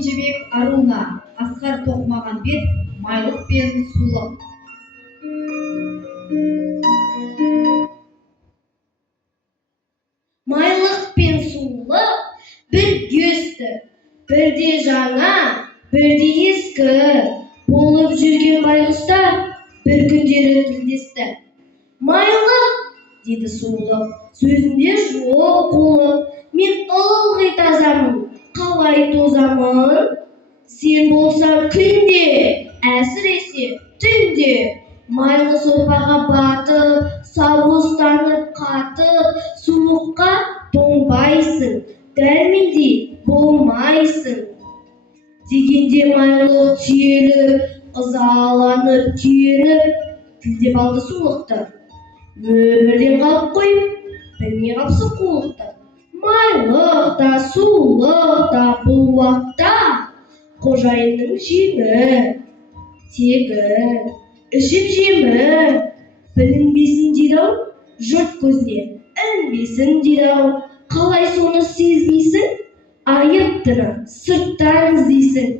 Кенжебек Аруна, Асқар Тоқмағанбет, Майлық пен сулық. Майлық пен сулық бірге өсті, бірде жаңа, бірде ескі болып жүрген байғұстар бір күндері тілдесті. Майлық, деді сулық, сөзінде жоқ болып, мен ылғи тазамын, қалай тозамын? Сен болсаң күнде, әсіресе түнде, майлы сорпаға батып, сауыстанып қатып, суыққа тоңбайсың, дәрмендей болмайсың. Дегенде майлы түйеліп, ызаланып, күйініп, тілдеп алды сулықты. Өмірден қалып қойып, білмей қапсың қулықты. Майлық та, сулық та бұл уақытта қожайынның жемі, тегі, ішіп жемі. Білінбесін дейді-ау, жұрт көзіне ілінбесін дейді-ау. Қалай соны сезбейсің? Айыптыны сырттан іздейсің.